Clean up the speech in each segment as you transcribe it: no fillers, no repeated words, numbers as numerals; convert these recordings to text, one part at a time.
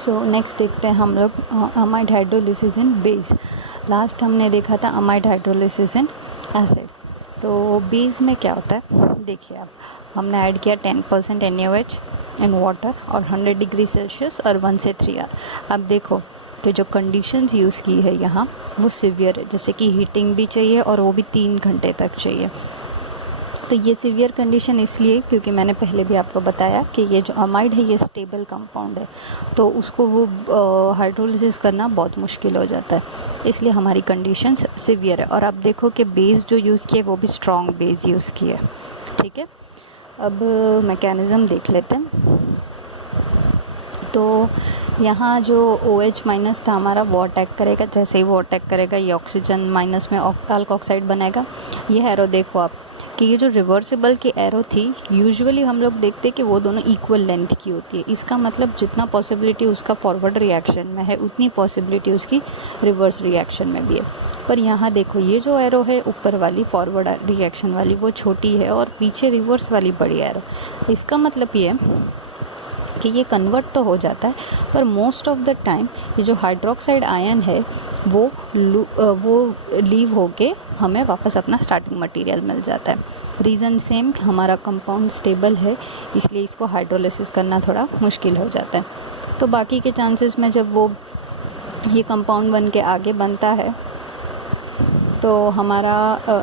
So next देखते हैं हम लोग अमाइड हाइड्रोलिसिस इन बेस। लास्ट हमने देखा था अमाइड हाइड्रोलिसिस इन एसिड। तो बेस में क्या होता है देखिए आप, हमने ऐड किया 10% NaOH इन वाटर और 100 डिग्री सेल्सियस और 1 से 3 आवर। अब देखो तो जो कंडीशंस यूज़ की है यहाँ वो सिवियर है, जैसे कि हीटिंग भी चाहिए और वो भी 3 घंटे तक चाहिए। तो ये सिवियर कंडीशन इसलिए क्योंकि मैंने पहले भी आपको बताया कि ये जो अमाइड है ये स्टेबल कंपाउंड है, तो उसको वो हाइड्रोलिसिस करना बहुत मुश्किल हो जाता है, इसलिए हमारी कंडीशंस सिवियर है। और अब देखो कि बेस जो यूज़ किए वो भी स्ट्रॉन्ग बेस यूज़ किए, ठीक है। अब मैकेनिज़्म देख लेते हैं। तो यहाँ जो OH माइनस था हमारा वो अटैक करेगा, जैसे ही वो अटैक करेगा ये ऑक्सीजन माइनस में अल्कोक्साइड बनाएगा। ये एरो देखो आप कि ये जो रिवर्सिबल की एरो थी, यूजुअली हम लोग देखते हैं कि वो दोनों इक्वल लेंथ की होती है। इसका मतलब जितना पॉसिबिलिटी उसका फॉरवर्ड रिएक्शन में है उतनी पॉसिबिलिटी उसकी रिवर्स रिएक्शन में भी है। पर यहाँ देखो ये जो एरो है ऊपर वाली फॉरवर्ड रिएक्शन वाली वो छोटी है और पीछे रिवर्स वाली बड़ी एरो। इसका मतलब ये कि ये कन्वर्ट तो हो जाता है, पर मोस्ट ऑफ द टाइम ये जो हाइड्रोक्साइड आयन है वो लीव होके हमें वापस अपना स्टार्टिंग मटेरियल मिल जाता है। रीज़न सेम, हमारा कंपाउंड स्टेबल है इसलिए इसको हाइड्रोलिसिस करना थोड़ा मुश्किल हो जाता है। तो बाकी के चांसेस में जब वो ये कंपाउंड बन के आगे बनता है तो हमारा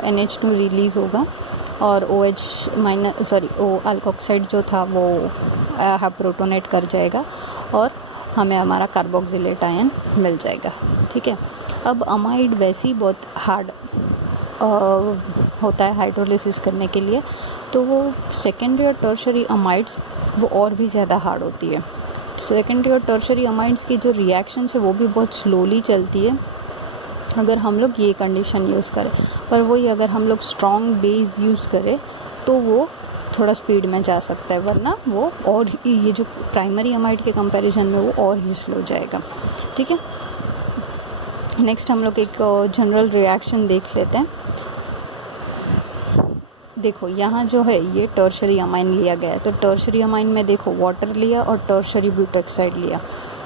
NH2 रिलीज़ होगा और अल्कोक्साइड जो था वो प्रोटोनेट कर जाएगा और हमें हमारा कार्बोक्सिलेट आयन मिल जाएगा, ठीक है। अब अमाइड वैसे ही बहुत हार्ड होता है हाइड्रोलिसिस करने के लिए, तो वो सेकेंडरी और टर्शरी अमाइड्स वो और भी ज़्यादा हार्ड होती है। सेकेंडरी और टर्शरी अमाइड्स की जो रिएक्शंस है वो भी बहुत स्लोली चलती है अगर हम लोग ये कंडीशन यूज़ करें। पर वही अगर हम लोग स्ट्रॉन्ग बेस यूज़ करें तो वो थोड़ा स्पीड में जा सकता है, वरना वो और ये जो प्राइमरी अमाइड के कंपैरिजन में वो और ही स्लो जाएगा, ठीक है। नेक्स्ट हम लोग एक जनरल रिएक्शन देख लेते हैं। देखो यहाँ जो है ये टर्शरी अमाइन लिया गया है, तो टर्शरी अमाइन में देखो वाटर लिया और टर्शरी ब्यूटॉक्साइड लिया।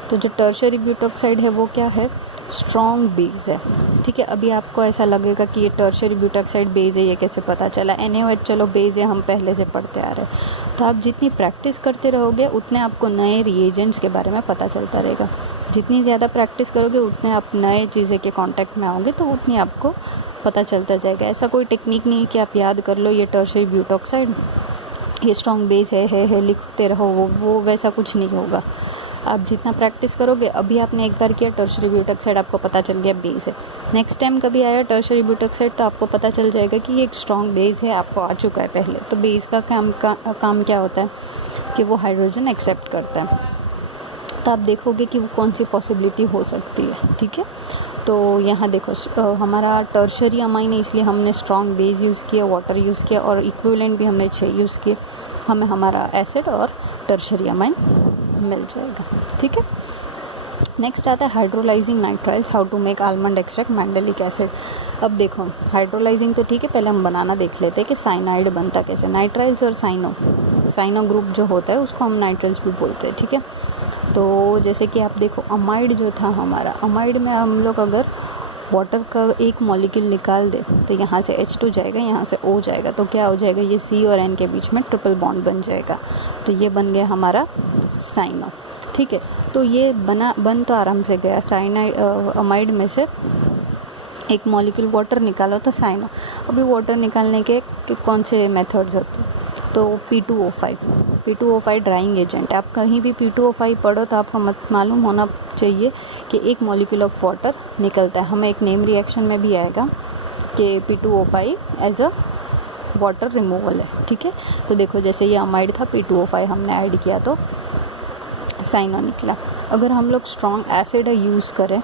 तो जो टर्शरी ब्यूटॉक्साइड है वो क्या है, स्ट्रॉन्ग बेस है, ठीक है। अभी आपको ऐसा लगेगा कि ये टर्शरी ब्यूटॉक्साइड बेस है, ये कैसे पता चला। NaOH चलो बेस है, हम पहले से पढ़ते आ रहे हैं। तो आप जितनी प्रैक्टिस करते रहोगे उतने आपको नए रिएजेंट्स के बारे में पता चलता रहेगा। जितनी ज़्यादा प्रैक्टिस करोगे उतने आप नए चीज़ें के कांटेक्ट में आओगे, तो उतनी आपको पता चलता जाएगा। ऐसा कोई टेक्निक नहीं है कि आप याद कर लो ये टर्शरी ब्यूटॉक्साइड ये स्ट्रॉन्ग बेस है लिखते रहो, वो वैसा कुछ नहीं होगा। आप जितना प्रैक्टिस करोगे, अभी आपने एक बार किया टर्शरी ब्यूटॉक्साइड आपको पता चल गया बेस है, नेक्स्ट टाइम कभी आया टर्शरी ब्यूटॉक्साइड तो आपको पता चल जाएगा कि ये एक स्ट्रॉन्ग बेस है, आपको आ चुका है पहले। तो बेस का काम क्या होता है कि वो हाइड्रोजन एक्सेप्ट करता है। तो आप देखोगे कि वो कौन सी पॉसिबिलिटी हो सकती है, ठीक है। तो यहाँ देखो हमारा टर्शरी अमाइन है इसलिए हमने स्ट्रॉन्ग बेस यूज़ किया, वाटर यूज़ किया और इक्विवेलेंट भी हमने 6 यूज़ किए, हमें हमारा एसिड और टर्शरी अमाइन मिल जाएगा, ठीक है। नेक्स्ट आता है hydrolysing nitriles, how to make almond extract mandelic acid. अब देखो हाइड्रोलाइजिंग तो ठीक है, पहले हम बनाना देख लेते हैं कि साइनाइड बनता कैसे। नाइट्राइल्स और साइनो ग्रुप जो होता है उसको हम नाइट्राइल्स भी बोलते हैं, ठीक है। तो जैसे कि आप देखो अमाइड जो था हमारा, अमाइड में हम लोग अगर वाटर का एक मॉलिक्यूल निकाल दे तो यहाँ से H2 जाएगा, यहाँ से O जाएगा, तो क्या हो जाएगा, ये C और N के बीच में ट्रिपल बॉन्ड बन जाएगा। तो ये बन गया हमारा साइनो, ठीक है। तो ये बन तो आराम से गया। अमाइड में से एक मॉलिक्यूल वाटर निकाला तो साइनो। अभी वाटर निकालने के कौन से मेथड्स होते हैं, तो P2O5 ड्राइंग एजेंट है। आप कहीं भी P2O5 पढ़ो तो आपको मालूम होना चाहिए कि एक मॉलिक्यूल ऑफ वाटर निकलता है। हमें एक नेम रिएक्शन में भी आएगा कि P2O5 as a water removal है, ठीक है। तो देखो जैसे ये अमाइड था, P2O5 हमने ऐड किया तो साइनो निकला। अगर हम लोग स्ट्रॉन्ग एसिड यूज़ करें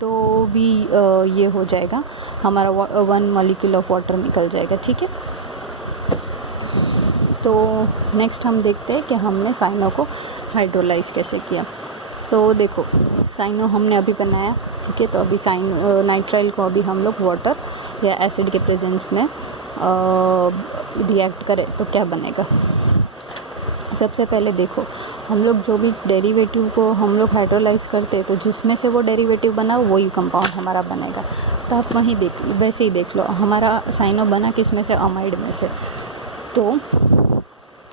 तो भी ये हो जाएगा, हमारा 1 मॉलिक्यूल ऑफ वाटर निकल जाएगा, ठीक है। तो नेक्स्ट हम देखते हैं कि हमने साइनो को हाइड्रोलाइज कैसे किया। तो देखो साइनो हमने अभी बनाया, ठीक है। तो अभी नाइट्राइल को अभी हम लोग वाटर या एसिड के प्रेजेंस में रिएक्ट करें तो क्या बनेगा। सबसे पहले देखो, हम लोग जो भी डेरिवेटिव को हम लोग हाइड्रोलाइज करते हैं तो जिसमें से वो डेरिवेटिव बना वही कंपाउंड हमारा बनेगा। तो आप वहीं वैसे ही देख लो, हमारा साइनो बना किस में से, अमाइड में से। तो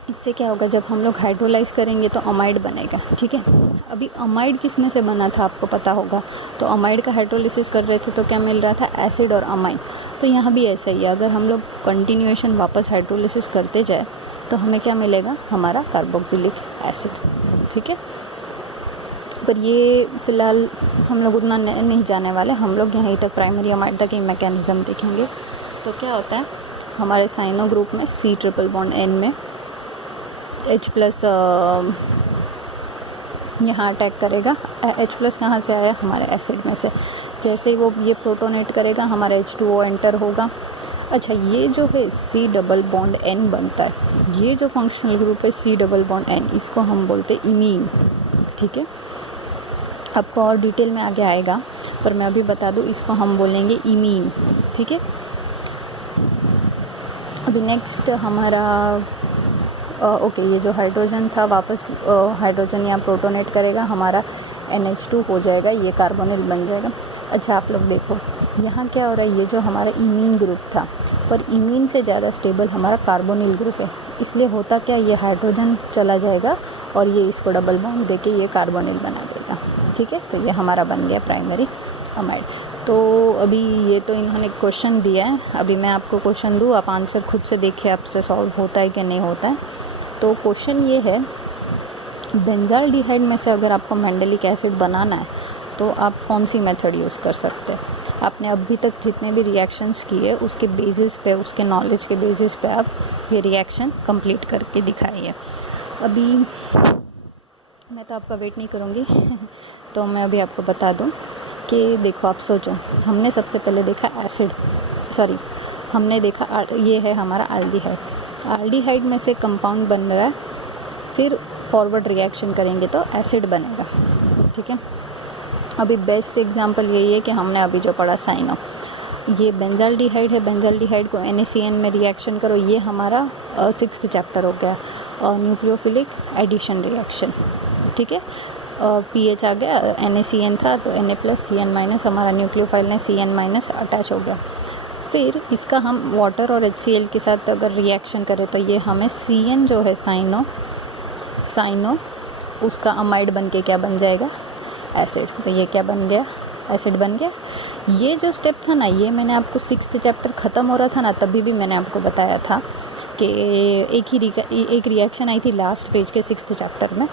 इससे क्या होगा, जब हम लोग हाइड्रोलाइज करेंगे तो अमाइड बनेगा। ठीक है, अभी अमाइड किस में से बना था आपको पता होगा। तो अमाइड का हाइड्रोलिसिस कर रहे थे तो क्या मिल रहा था, एसिड और अमाइन। तो यहाँ भी ऐसा ही है, अगर हम लोग कंटिन्यूएशन वापस हाइड्रोलिसिस करते जाए तो हमें क्या मिलेगा, हमारा कार्बोक्सिलिक एसिड। ठीक है, पर ये फ़िलहाल हम लोग उतना नहीं जाने वाले, हम लोग यहीं तक प्राइमरी अमाइड तक ही मैकेनिज़्म देखेंगे। तो क्या होता है, हमारे साइनो ग्रुप में C ट्रिपल बॉन्ड N में H+ यहाँ अटैक करेगा। H+ कहाँ से आया, हमारे एसिड में से। जैसे ही वो ये प्रोटोनेट करेगा, हमारा H2O एंटर होगा। अच्छा, ये जो है C डबल बॉन्ड N बनता है, ये जो फंक्शनल ग्रुप है C डबल बॉन्ड N, इसको हम बोलते हैं इमीन। ठीक है, आपको और डिटेल में आगे आएगा, पर मैं अभी बता दूँ, इसको हम बोलेंगे इमीन। ठीक है, अभी नेक्स्ट हमारा ओके, ये जो हाइड्रोजन था वापस हाइड्रोजन यहाँ प्रोटोनेट करेगा, हमारा NH2 हो जाएगा, ये कार्बोनिल बन जाएगा। अच्छा, आप लोग देखो यहाँ क्या हो रहा है, ये जो हमारा इमीन ग्रुप था, पर इमीन से ज़्यादा स्टेबल हमारा कार्बोनिल ग्रुप है। इसलिए होता क्या, ये हाइड्रोजन चला जाएगा और ये इसको डबल बॉन्ड देके ये कार्बोनिल बना देगा। ठीक है, तो ये हमारा बन गया प्राइमरी अमाइड। तो अभी ये तो इन्होंने क्वेश्चन दिया है, अभी मैं आपको क्वेश्चन दूँ, आप आंसर खुद से देखिए आपसे सॉल्व होता है कि नहीं होता है। तो क्वेश्चन ये है, बेंजाल्डिहाइड में से अगर आपको मेंडेलिक एसिड बनाना है तो आप कौन सी मेथड यूज़ कर सकते हैं। आपने अभी तक जितने भी रिएक्शंस किए उसके बेसिस पे, उसके नॉलेज के बेसिस पे आप ये रिएक्शन कंप्लीट करके दिखाइए। अभी मैं तो आपका वेट नहीं करूँगी तो मैं अभी आपको बता दूँ कि देखो, आप सोचो, हमने सबसे पहले देखा एसिड, सॉरी हमने देखा ये है हमारा एल्डिहाइड। एल्डिहाइड में से कंपाउंड बन रहा है, फिर फॉरवर्ड रिएक्शन करेंगे तो एसिड बनेगा। ठीक है, अभी बेस्ट एग्जांपल यही है कि हमने अभी जो पढ़ा साइनो, ये बेंजाल्डिहाइड है, बेंजाल्डिहाइड को NaCN में रिएक्शन करो, ये हमारा 6th चैप्टर हो गया, न्यूक्लियोफिलिक एडिशन रिएक्शन। ठीक है, pH आ गया, NaCN था तो Na+Cn- हमारा न्यूक्लियोफाइल ने Cn- अटैच हो गया। फिर इसका हम वाटर और HCl के साथ अगर रिएक्शन करें तो ये हमें Cn जो है साइनो उसका अमाइड बन के क्या बन जाएगा, एसिड। तो ये क्या बन गया, एसिड बन गया। ये जो स्टेप था ना, ये मैंने आपको 6th चैप्टर ख़त्म हो रहा था ना, तभी भी मैंने आपको बताया था कि एक रिएक्शन आई थी लास्ट पेज के 6th चैप्टर में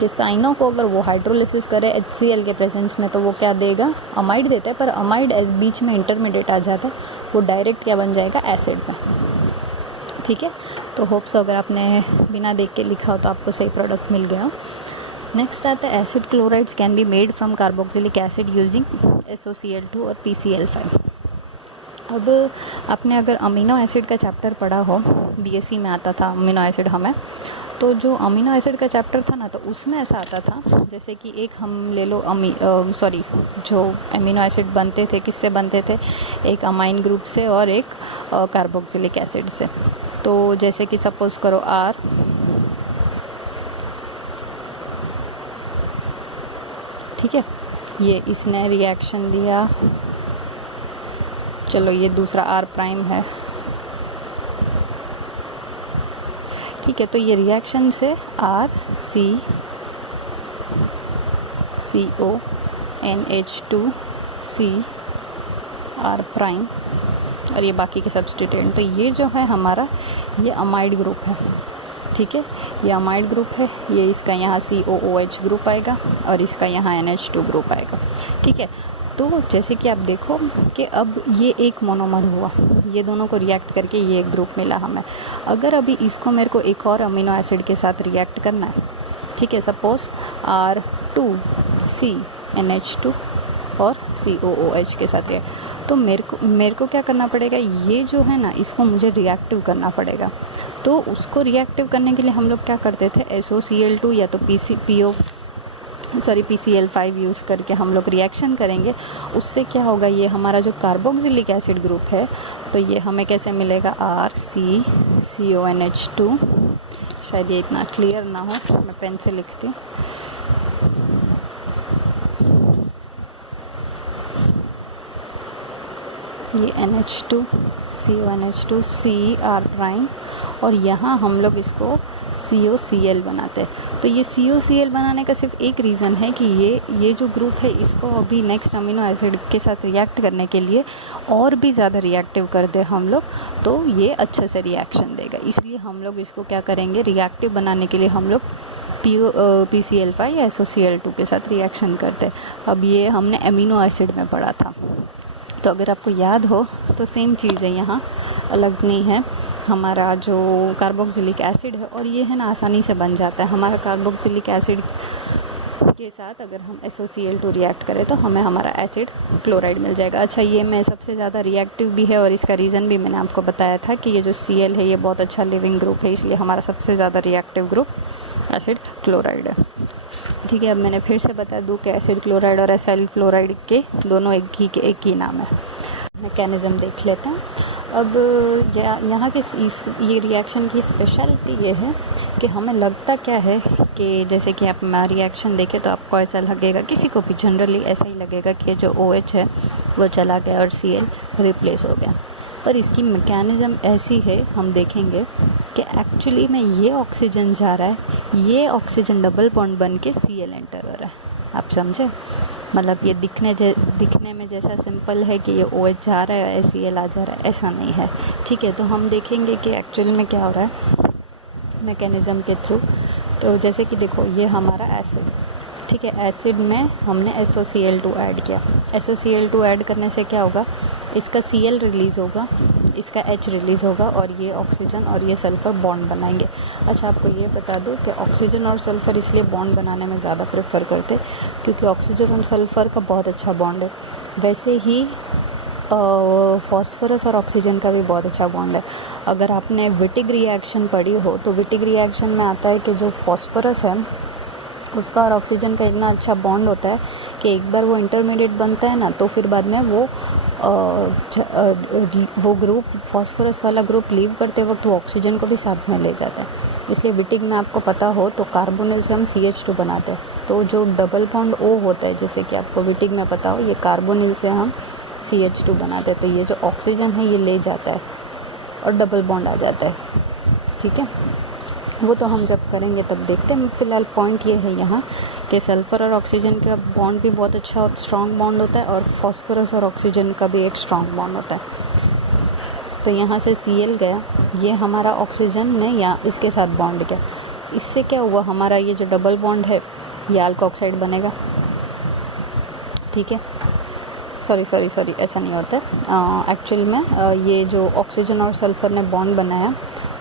कि साइनो को अगर वो हाइड्रोलिसिस करे HCl के प्रेजेंस में तो वो क्या देगा, अमाइड देता है, पर अमाइड बीच में इंटरमीडिएट आ जाता है, वो डायरेक्ट क्या बन जाएगा, एसिड में। ठीक है, तो होप्स अगर आपने बिना देख के लिखा हो तो आपको सही प्रोडक्ट मिल गया। नेक्स्ट आता है acid chlorides can be made from carboxylic acid using SOCl2 और PCl5। अब आपने अगर अमीनो एसिड का चैप्टर पढ़ा हो, BSc में आता था अमीनो एसिड हमें, तो जो अमीनो एसिड का चैप्टर था ना, तो उसमें ऐसा आता था जैसे कि एक हम ले लो जो अमीनो एसिड बनते थे, किससे बनते थे, एक अमाइन ग्रुप से और एक कार्बोक्सिलिक एसिड से। तो जैसे कि सपोज़ करो R, ठीक है, ये इसने रिएक्शन दिया, चलो ये दूसरा R' है। ठीक है, तो ये रिएक्शन से RCCO NH2CR' और ये बाकी के सब्स्टिट्यूएंट। तो ये जो है हमारा, ये अमाइड ग्रुप है। ठीक है, ये अमाइड ग्रुप है, ये इसका यहाँ COOH ग्रुप आएगा और इसका यहाँ NH2 ग्रुप आएगा। ठीक है, तो जैसे कि आप देखो कि अब ये एक मोनोमर हुआ, ये दोनों को रिएक्ट करके ये एक ग्रुप मिला हमें। अगर अभी इसको मेरे को एक और अमीनो एसिड के साथ रिएक्ट करना है, ठीक है, सपोज़ R2CNH2 और COOH के साथ रिएक्ट, तो मेरे को क्या करना पड़ेगा, ये जो है ना, इसको मुझे रिएक्टिव करना पड़ेगा। तो उसको रिएक्टिव करने के लिए हम लोग क्या करते थे, SOCl2 या तो PCl5 यूज़ करके हम लोग रिएक्शन करेंगे। उससे क्या होगा, ये हमारा जो कार्बोक्सिलिक एसिड ग्रुप है, तो ये हमें कैसे मिलेगा, RCCONH2 शायद ये इतना क्लियर ना हो, मैं पेन से लिखती हूँ। ये NH2 CONH2 CR' और यहाँ हम लोग इसको COCl बनाते हैं। तो ये COCl बनाने का सिर्फ एक रीज़न है कि ये जो ग्रुप है इसको अभी नेक्स्ट अमीनो एसिड के साथ रिएक्ट करने के लिए और भी ज़्यादा रिएक्टिव कर दे हम लोग, तो ये अच्छे से रिएक्शन देगा। इसलिए हम लोग इसको क्या करेंगे, रिएक्टिव बनाने के लिए हम लोग PCl5 या SOCl2 के साथ रिएक्शन करते हैं। अब ये हमने अमीनो एसिड में पढ़ा था, तो अगर आपको याद हो तो सेम चीज़ है, यहाँ अलग नहीं है। हमारा जो कार्बोक्सिलिक एसिड है और ये है ना आसानी से बन जाता है। हमारा कार्बोक्सिलिक एसिड के साथ अगर हम SOCl2 रिएक्ट करें तो हमें हमारा एसिड क्लोराइड मिल जाएगा। अच्छा, ये में सबसे ज़्यादा रिएक्टिव भी है और इसका रीज़न भी मैंने आपको बताया था कि ये जो Cl है ये बहुत अच्छा लिविंग ग्रुप है, इसलिए हमारा सबसे ज़्यादा रिएक्टिव ग्रुप एसिड क्लोराइड है। ठीक है, अब मैंने फिर से बता दूँ कि एसिड क्लोराइड और एसाइल क्लोराइड के दोनों एक ही नाम है। मैकेनिज़्म देख लेते हैं। अब यहाँ के ये रिएक्शन की स्पेशलिटी ये है कि हमें लगता क्या है कि जैसे कि आप रिएक्शन देखें तो आपको ऐसा लगेगा, किसी को भी जनरली ऐसा ही लगेगा कि जो OH है वो चला गया और Cl रिप्लेस हो गया। पर इसकी मैकेनिज़्म ऐसी है, हम देखेंगे कि एक्चुअली में ये ऑक्सीजन जा रहा है, ये ऑक्सीजन डबल बॉन्ड बन के Cl एंटर हो रहा है। आप समझे? मतलब ये दिखने में जैसा सिंपल है कि ये OH जा रहा है Cl आ जा रहा है, ऐसा नहीं है। ठीक है, तो हम देखेंगे कि एक्चुअल में क्या हो रहा है मैकेनिज़्म के थ्रू। तो जैसे कि देखो, ये हमारा एसिड, ठीक है, एसिड में हमने SOCl2 ऐड किया। SOCl2 ऐड करने से क्या होगा, इसका Cl रिलीज़ होगा, इसका H रिलीज़ होगा और ये ऑक्सीजन और ये सल्फ़र बॉन्ड बनाएंगे। अच्छा, आपको ये बता दूं कि ऑक्सीजन और सल्फ़र इसलिए बॉन्ड बनाने में ज़्यादा प्रेफर करते क्योंकि ऑक्सीजन और सल्फ़र का बहुत अच्छा बॉन्ड है। वैसे ही फॉस्फोरस और ऑक्सीजन का भी बहुत अच्छा बॉन्ड है। अगर आपने विटिग रिएक्शन पढ़ी हो तो विटिग रिएक्शन में आता है कि जो फॉस्फोरस है उसका और ऑक्सीजन का इतना अच्छा बॉन्ड होता है कि एक बार वो इंटरमीडिएट बनता है ना, तो फिर बाद में वो ग्रुप फॉस्फोरस वाला ग्रुप लीव करते वक्त वो ऑक्सीजन को भी साथ में ले जाता है। इसलिए विटिग में आपको पता हो तो कार्बोनिल से हम CH2 बनाते हैं, तो जो डबल बॉन्ड O होता है, जैसे कि आपको विटिग में पता हो, ये कार्बोनिल से हम CH2 बनाते हैं। तो ये जो ऑक्सीजन है ये ले जाता है और डबल बॉन्ड आ जाता है। ठीक है, वो तो हम जब करेंगे तब देखते हैं। फ़िलहाल पॉइंट ये है यहाँ कि सल्फ़र और ऑक्सीजन का बॉन्ड भी बहुत अच्छा स्ट्रॉन्ग बॉन्ड होता है और फॉस्फोरस और ऑक्सीजन का भी एक स्ट्रॉन्ग बॉन्ड होता है। तो यहाँ से Cl गया, ये हमारा ऑक्सीजन ने यहाँ इसके साथ बॉन्ड किया। इससे क्या हुआ, हमारा ये जो डबल बॉन्ड है ये अल्कोक्साइड बनेगा। ठीक है, सॉरी ऐसा नहीं होता है एक्चुअल में। ये जो ऑक्सीजन और सल्फ़र ने बॉन्ड बनाया,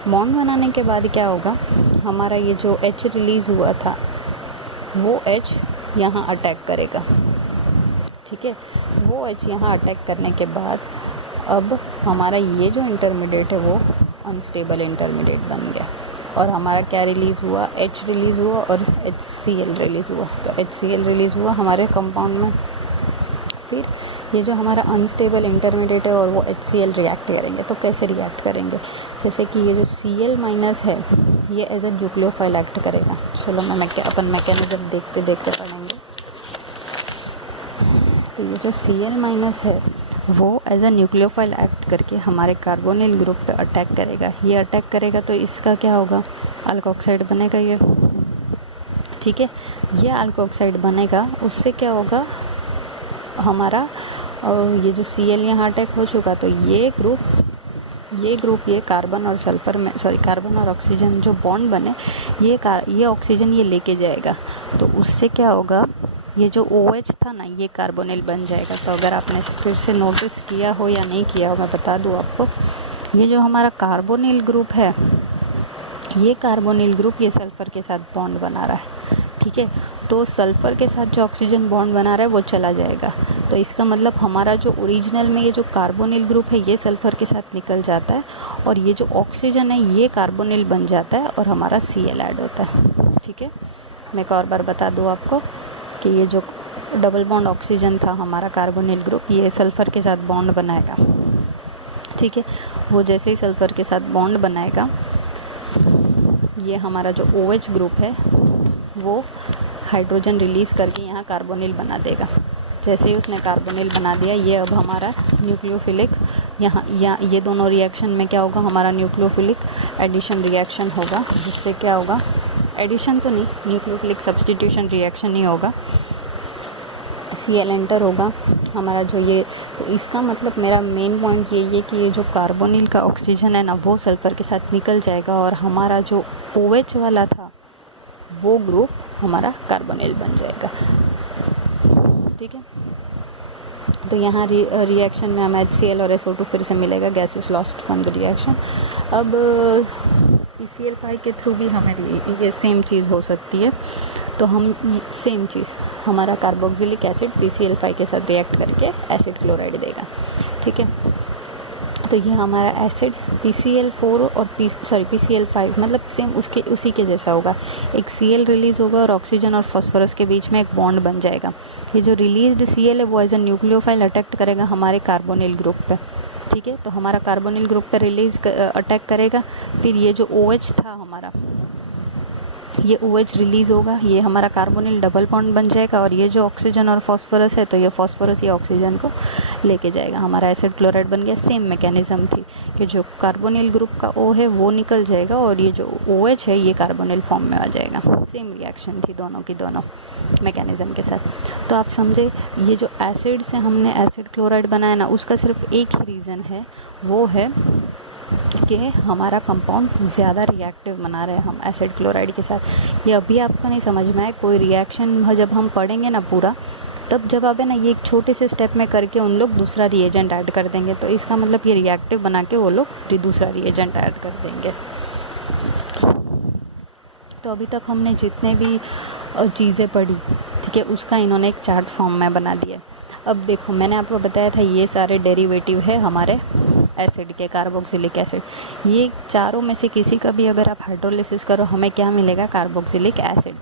बॉन्ड बनाने के बाद क्या होगा, हमारा ये जो H रिलीज़ हुआ था वो H यहाँ अटैक करेगा। ठीक है, वो H यहाँ अटैक करने के बाद अब हमारा ये जो इंटरमीडिएट है वो अनस्टेबल इंटरमीडिएट बन गया और हमारा क्या रिलीज़ हुआ, H रिलीज़ हुआ और HCl रिलीज़ हुआ। तो HCl रिलीज़ हुआ हमारे कंपाउंड में। फिर ये जो हमारा अनस्टेबल इंटरमीडिएट है और वो HCl रिएक्ट करेंगे। तो कैसे रिएक्ट करेंगे, जैसे कि ये जो Cl- है ये एज ए न्यूक्लियोफाइल एक्ट करेगा। चलो अपन मैकेनिज्म देखते पढ़ेंगे। तो ये जो Cl- है वो एज ए न्यूक्लियोफाइल एक्ट करके हमारे कार्बोनिल ग्रुप पे अटैक करेगा। ये अटैक करेगा तो इसका क्या होगा, अल्कोक्साइड बनेगा ये। ठीक है, ये अल्कोक्साइड बनेगा, उससे क्या होगा, हमारा ये जो Cl यहाँ अटैक हो चुका, तो ये ग्रुप ये कार्बन और सल्फ़र में कार्बन और ऑक्सीजन जो बॉन्ड बने ये ऑक्सीजन ये लेके जाएगा। तो उससे क्या होगा, ये जो OH था ना ये कार्बोनिल बन जाएगा। तो अगर आपने फिर से नोटिस किया हो या नहीं किया हो, मैं बता दूँ आपको, ये जो हमारा कार्बोनिल ग्रुप है, ये कार्बोनिल ग्रुप ये सल्फ़र के साथ बॉन्ड बना रहा है। ठीक है, तो सल्फ़र के साथ जो ऑक्सीजन बॉन्ड बना रहा है वो चला जाएगा। तो इसका मतलब हमारा जो ओरिजिनल में ये जो कार्बोनिल ग्रुप है ये सल्फ़र के साथ निकल जाता है और ये जो ऑक्सीजन है ये कार्बोनिल बन जाता है और हमारा Cl ऐड होता है। ठीक है, मैं एक और बार बता दूँ आपको कि ये जो डबल बॉन्ड ऑक्सीजन था हमारा कार्बोनिल ग्रुप ये सल्फ़र के साथ बॉन्ड बनाएगा। ठीक है, वो जैसे ही सल्फ़र के साथ बॉन्ड बनाएगा ये हमारा जो OH ग्रुप है वो हाइड्रोजन रिलीज़ करके यहाँ कार्बोनिल बना देगा। जैसे ही उसने कार्बोनिल बना दिया, ये अब हमारा न्यूक्लियोफिलिक यहाँ ये दोनों रिएक्शन में क्या होगा, हमारा न्यूक्लियोफिलिक एडिशन रिएक्शन होगा, जिससे क्या होगा, एडिशन तो नहीं, न्यूक्लियोफिलिक सब्स्टिट्यूशन रिएक्शन ही होगा। Cl एंटर होगा हमारा जो ये, तो इसका मतलब मेरा मेन पॉइंट यही है कि ये जो कार्बोनिल का ऑक्सीजन है ना, वो सल्फ़र के साथ निकल जाएगा और हमारा जो OH वाला था वो ग्रुप हमारा कार्बोनिल बन जाएगा। ठीक है, तो यहाँ रिएक्शन में हमें HCl और SO2 फिर से मिलेगा, gas is lost from the reaction. अब PCl5 के थ्रू भी हमें ये सेम चीज़ हो सकती है। तो हम सेम चीज़, हमारा कार्बोक्सिलिक एसिड PCl5 के साथ रिएक्ट करके एसिड क्लोराइड देगा। ठीक है, तो ये हमारा एसिड PCl4 और PCl5 मतलब सेम उसी के जैसा होगा। एक Cl रिलीज़ होगा और ऑक्सीजन और फास्फोरस के बीच में एक बॉन्ड बन जाएगा। ये जो रिलीज्ड Cl है वो एज अ न्यूक्लियोफाइल अटैक करेगा हमारे कार्बोनिल ग्रुप पे। ठीक है, तो हमारा कार्बोनिल ग्रुप पे अटैक करेगा। फिर ये जो OH था हमारा, ये OH रिलीज़ होगा, ये हमारा कार्बोनिल डबल बॉन्ड बन जाएगा और ये जो ऑक्सीजन और फास्फोरस है, तो ये फास्फोरस ये ऑक्सीजन को लेके जाएगा, हमारा एसिड क्लोराइड बन गया। सेम मैकेनिज़्म थी कि जो कार्बोनिल ग्रुप का O है वो निकल जाएगा और ये जो OH है ये कार्बोनिल फॉर्म में आ जाएगा। सेम रिएक्शन थी दोनों की दोनों मैकेनिज़्म के साथ। तो आप समझे, ये जो एसिड से हमने एसिड क्लोराइड बनाया ना, उसका सिर्फ एक ही रीज़न है, वो है कि हमारा कंपाउंड ज़्यादा रिएक्टिव बना रहे हैं हम एसिड क्लोराइड के साथ। ये अभी आपको नहीं समझ में आए, कोई रिएक्शन जब हम पढ़ेंगे ना पूरा, तब जब आप है ना ये एक छोटे से स्टेप में करके उन लोग दूसरा रिएजेंट ऐड कर देंगे, तो इसका मतलब ये रिएक्टिव बना के वो लोग दूसरा रिएजेंट ऐड कर देंगे। तो अभी तक हमने जितने भी चीज़ें पढ़ी, ठीक है, उसका इन्होंने एक चार्ट फॉर्म में बना दिया। अब देखो, मैंने आपको बताया था ये सारे डेरिवेटिव है हमारे एसिड के, कार्बोक्सिलिक एसिड। ये चारों में से किसी का भी अगर आप हाइड्रोलिसिस करो, हमें क्या मिलेगा, कार्बोक्सिलिक एसिड।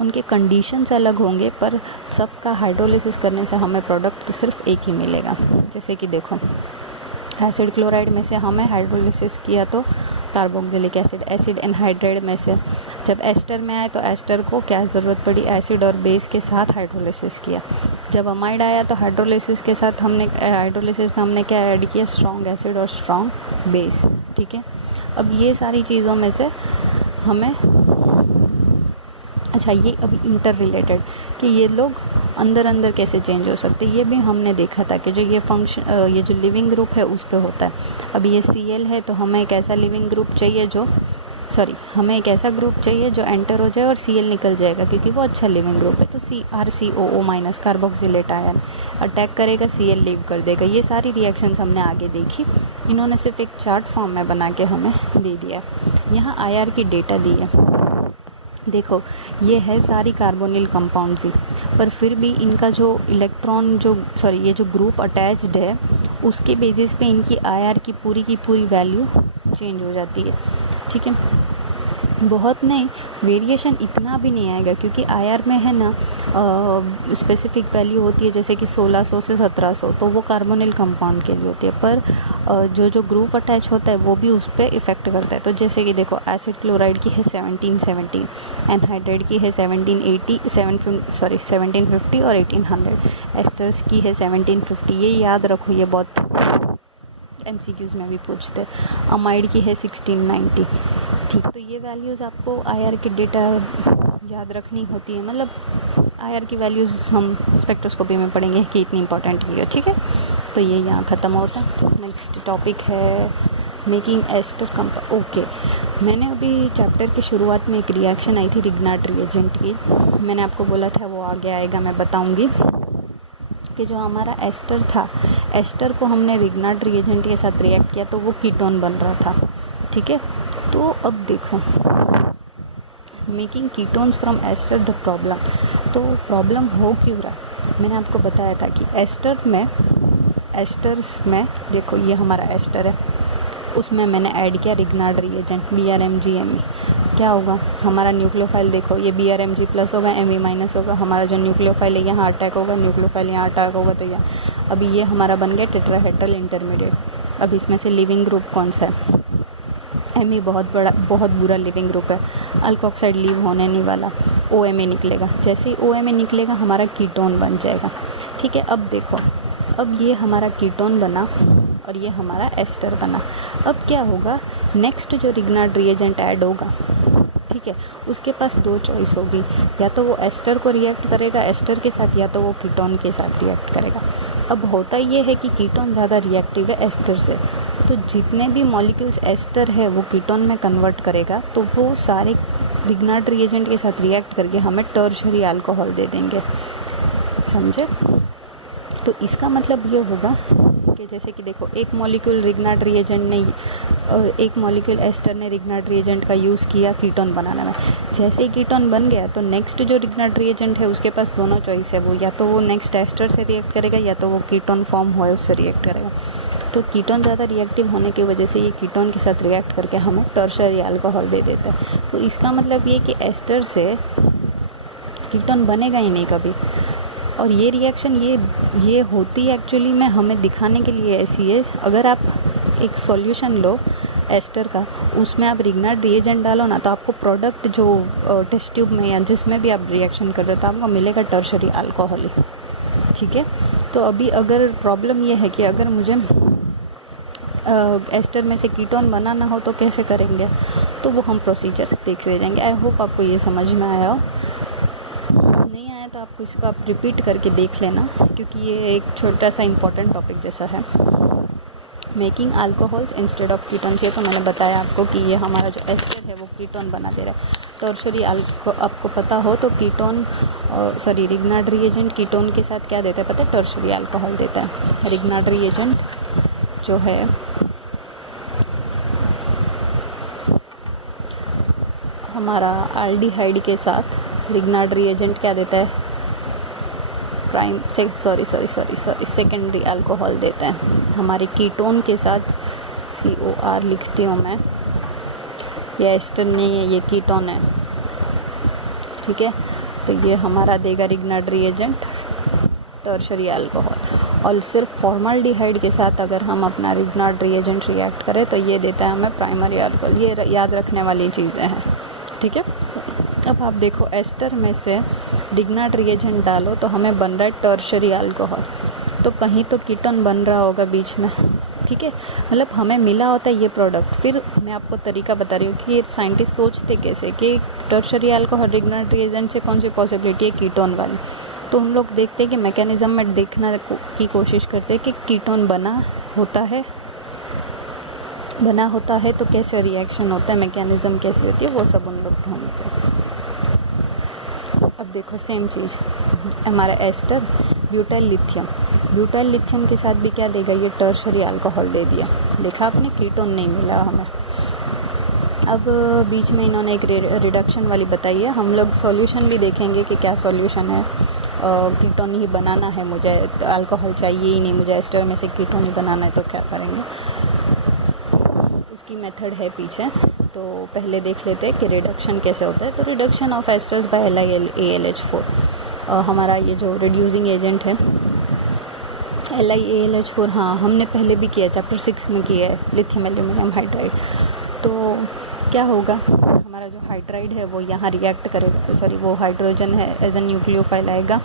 उनके कंडीशंस अलग होंगे पर सबका हाइड्रोलिसिस करने से हमें प्रोडक्ट तो सिर्फ एक ही मिलेगा। जैसे कि देखो, एसिड क्लोराइड में से हमें हाइड्रोलिसिस किया तो कार्बोक्सिलिक एसिड, एसिड एनहाइड्राइड में से जब एस्टर में आए तो एस्टर को क्या ज़रूरत पड़ी, एसिड और बेस के साथ हाइड्रोलिसिस किया। जब अमाइड आया तो हाइड्रोलिसिस के साथ हाइड्रोलिसिस में हमने क्या ऐड किया, स्ट्रॉन्ग एसिड और स्ट्रॉन्ग बेस। ठीक है, अब ये सारी चीज़ों में से हमें, अच्छा ये अभी इंटर रिलेटेड कि ये लोग अंदर अंदर कैसे चेंज हो सकते, ये भी हमने देखा था कि जो ये फंक्शन, ये जो लिविंग ग्रुप है उस पे होता है। अब ये Cl है तो हमें एक ऐसा लिविंग ग्रुप चाहिए जो, हमें एक ऐसा ग्रुप चाहिए जो एंटर हो जाए और Cl निकल जाएगा, क्योंकि वो अच्छा लिविंग ग्रुप है। तो CrCOO minus carboxylate ion attack करेगा, Cl लीव कर देगा। ये सारी रिएक्शंस हमने आगे देखी, इन्होंने सिर्फ एक चार्ट फॉर्म में बना के हमें दे दिया। यहाँ IR की डेटा दी है, देखो ये है सारी कार्बोनिल कंपाउंड्स ही, पर फिर भी इनका जो इलेक्ट्रॉन ये जो ग्रुप अटैच्ड है उसके बेसिस पे इनकी IR की पूरी वैल्यू चेंज हो जाती है। ठीक है, बहुत नहीं, वेरिएशन इतना भी नहीं आएगा, क्योंकि IR में है ना स्पेसिफिक वैल्यू होती है, जैसे कि 1600 से 1700, तो वो कार्बोनिल कंपाउंड के लिए होती है, पर जो ग्रुप अटैच होता है वो भी उस पर इफ़ेक्ट करता है। तो जैसे कि देखो, एसिड क्लोराइड की है 1770, एनहाइड्राइड की है 1750 और 1800, एस्टर्स की है 1750। ये याद रखो, ये बहुत MCQs में भी पूछते हैं। अमाइड की है 1690। ठीक, तो ये वैल्यूज़ आपको IR के डेटा याद रखनी होती है, मतलब IR की वैल्यूज़ हम स्पेक्ट्रोस्कोपी में पढ़ेंगे कि इतनी इंपॉर्टेंट ही है। ठीक है, तो ये यहाँ ख़त्म होता। नेक्स्ट टॉपिक है मेकिंग एस्टर कंपाउंड। ओके, मैंने अभी चैप्टर की शुरुआत में एक रिएक्शन आई थी रिग्नार्ड रिएजेंट की, मैंने आपको बोला था वो आगे आएगा, मैं बताऊँगी कि जो हमारा एस्टर था, एस्टर को हमने रिग्नार्ड रिएजेंट के साथ रिएक्ट किया तो वो कीटोन बन रहा था। ठीक है, तो अब देखो, making ketones from ester the problem. तो प्रॉब्लम हो क्यों रहा, मैंने आपको बताया था कि एस्टर्स में देखो, ये हमारा एस्टर है, उसमें मैंने ऐड किया रिग्नार्ड रिएजेंट BrMgMe। क्या होगा, हमारा न्यूक्लियोफाइल देखो, ये BrMg प्लस होगा, Me माइनस होगा, हमारा जो न्यूक्लियोफाइल है यहाँ अटैक होगा, न्यूक्लियोफाइल यहाँ अटैक होगा, तो यहाँ अभी ये हमारा बन गया टेट्राहेड्रल इंटरमीडिएट। अब इसमें से लिविंग ग्रुप कौन सा है, Ame बहुत बुरा लिविंग ग्रुप है, अल्कोक्साइड लीव होने नहीं वाला, OMa निकलेगा। जैसे ही OMa निकलेगा हमारा कीटोन बन जाएगा। ठीक है, अब देखो, अब ये हमारा कीटोन बना और ये हमारा एस्टर बना। अब क्या होगा, नेक्स्ट जो रिग्नार्ड रिएजेंट ऐड होगा, ठीक है, उसके पास दो चॉइस होगी, या तो वो एस्टर को रिएक्ट करेगा एस्टर के साथ, या तो वो कीटोन के साथ रिएक्ट करेगा। अब होता ये है कि कीटोन ज़्यादा रिएक्टिव है एस्टर से, तो जितने भी मॉलिक्यूल्स एस्टर है वो कीटोन में कन्वर्ट करेगा, तो वो सारे रिग्नार्ड रिएजेंट के साथ रिएक्ट करके हमें टर्शरी अल्कोहल दे देंगे। समझे? तो इसका मतलब ये होगा कि जैसे कि देखो, एक मॉलिक्यूल रिग्नार्ड रिएजेंट ने, एक मॉलिक्यूल एस्टर ने रिग्नार्ड रिएजेंट का यूज़ किया कीटोन बनाने में। जैसे ही कीटोन बन गया तो नेक्स्ट जो रिग्नार्ड रिएजेंट है उसके पास दोनों चॉइस है, वो या तो वो नेक्स्ट एस्टर से रिएक्ट करेगा या तो वो कीटोन फॉर्म हुआ है उससे रिएक्ट करेगा। तो कीटोन ज़्यादा रिएक्टिव होने की वजह से ये कीटोन के साथ रिएक्ट करके हमें टर्शरी अल्कोहल दे देता है। तो इसका मतलब ये कि एस्टर से कीटोन बनेगा ही नहीं कभी। और ये रिएक्शन ये होती एक्चुअली में हमें दिखाने के लिए ऐसी है, अगर आप एक सॉल्यूशन लो एस्टर का, उसमें आप रिग्नार्ड रिएजेंट डालो ना, तो आपको प्रोडक्ट जो टेस्ट ट्यूब में या जिसमें भी आप रिएक्शन कर रहे हो तो आपको मिलेगा टर्शरी अल्कोहल ही। ठीक है, तो अभी अगर प्रॉब्लम ये है कि अगर मुझे एस्टर में से कीटोन बनाना हो तो कैसे करेंगे, तो वो हम प्रोसीजर देखते जाएंगे। आई होप आपको ये समझ में आया हो। नहीं आया तो आपको इसको आप रिपीट करके देख लेना, क्योंकि ये एक छोटा सा इम्पोर्टेंट टॉपिक जैसा है। Making alcohols instead of ketones, ये तो मैंने बताया आपको कि ये हमारा जो एस्टर है वो कीटोन बना दे रहा है। टर्शरी आपको पता हो तो कीटोन रिग्नार्ड रिएजेंट कीटोन के साथ क्या देता है पता है? टर्शरी अल्कोहल देता है। रिग्नार्ड रिएजेंट जो है हमारा एल्डिहाइड के साथ रिग्नार्ड रिएजेंट क्या देता है? सेकेंडरी अल्कोहल देता है। हमारे कीटोन के साथ COR लिखती हूँ मैं, ये एस्टर नहीं है, ये कीटोन है। ठीक है, तो ये हमारा देगा रिग्नार्ड रिएजेंट टर्शरी अल्कोहल। और सिर्फ फॉर्मल्डिहाइड के साथ अगर हम अपना रिग्नार्ड रिएजेंट रिएक्ट करें तो ये देता है हमें प्राइमरी अल्कोहल। ये याद रखने वाली चीज़ें हैं। ठीक है, अब आप देखो, एस्टर में से रिग्नार्ड रिएजेंट डालो तो हमें बन रहा है टर्शरी अल्कोहल, तो कहीं तो कीटोन बन रहा होगा बीच में। ठीक है, मतलब हमें मिला होता है ये प्रोडक्ट। फिर मैं आपको तरीका बता रही हूँ कि ये साइंटिस्ट सोचते कैसे कि टर्शरी अल्कोहल रिग्नार्ड रिएजेंट से कौन सी पॉसिबिलिटी है कीटोन वाली। तो हम लोग देखते हैं कि मैकेनिज़्म में देखना की कोशिश करते हैं कि कीटोन बना होता है तो कैसे रिएक्शन होता है, मैकेनिज़्म कैसी होती है, वो सब उन लोग ढूंढते हैं। अब देखो सेम चीज़, हमारा एस्टर ब्यूटाइल लिथियम के साथ भी क्या देगा? ये टर्शरी अल्कोहल दे दिया। देखा आपने, कीटोन नहीं मिला हमें। अब बीच में इन्होंने एक रिडक्शन वाली बताई है। हम लोग सॉल्यूशन भी देखेंगे कि क्या सॉल्यूशन है। कीटोन ही बनाना है मुझे, अल्कोहल चाहिए ही नहीं मुझे, एस्टर में से कीटोन ही बनाना है, तो क्या करेंगे, उसकी मेथड है पीछे। तो पहले देख लेते हैं कि रिडक्शन कैसे होता है। तो reduction of esters bye LiAlH4, हमारा ये जो रिड्यूसिंग एजेंट है LiAlH4, हाँ हमने पहले भी किया, चैप्टर 6 में किया है, लिथियम एल्यूमिनियम हाइड्राइड। तो क्या होगा, हमारा जो हाइड्राइड है वो यहाँ रिएक्ट करेगा, वो हाइड्रोजन है एज ए न्यूक्लियोफाइल आएगा।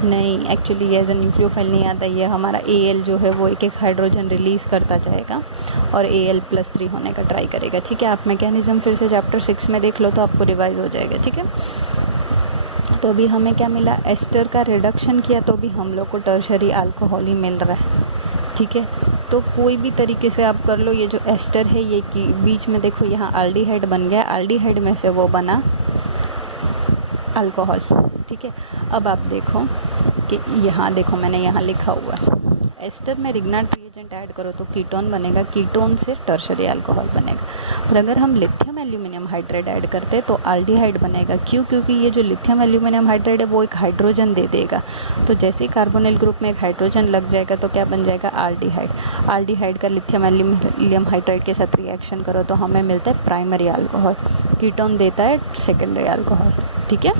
नहीं, एक्चुअली एज ए न्यूक्लियोफाइल नहीं आता, ये हमारा Al जो है वो एक हाइड्रोजन रिलीज़ करता जाएगा और Al+3 होने का ट्राई करेगा। ठीक है, आप मैकेनिज़्म फिर से चैप्टर 6 में देख लो तो आपको रिवाइज हो जाएगा। ठीक है, तो अभी हमें क्या मिला, एस्टर का रिडक्शन किया तो भी हम लोग को टर्शरी अल्कोहल ही मिल रहा है। ठीक है, तो कोई भी तरीके से आप कर लो, ये जो एस्टर है ये कि बीच में देखो यहाँ एल्डिहाइड बन गया, एल्डिहाइड में से वो बना अल्कोहल। ठीक है, अब आप देखो कि यहाँ देखो मैंने यहाँ लिखा हुआ है, एस्टर में रिग्नार्ड रिएजेंट ऐड करो तो कीटोन बनेगा, कीटोन से टर्शरी अल्कोहल बनेगा। पर अगर हम लिथियम एल्यूमिनियम हाइड्राइड ऐड करते हैं तो एल्डिहाइड बनेगा। क्यों? क्योंकि ये जो लिथियम एल्यूमिनियम हाइड्राइड है वो एक हाइड्रोजन दे देगा, तो जैसे ही कार्बोनिल ग्रुप में एक हाइड्रोजन लग जाएगा तो क्या बन जाएगा? एल्डिहाइड। एल्डिहाइड का लिथियम एल्यूमिनियम हाइड्राइड के साथ रिएक्शन करो तो हमें मिलता है प्राइमरी अल्कोहल, कीटोन देता है सेकेंडरी अल्कोहल। ठीक है,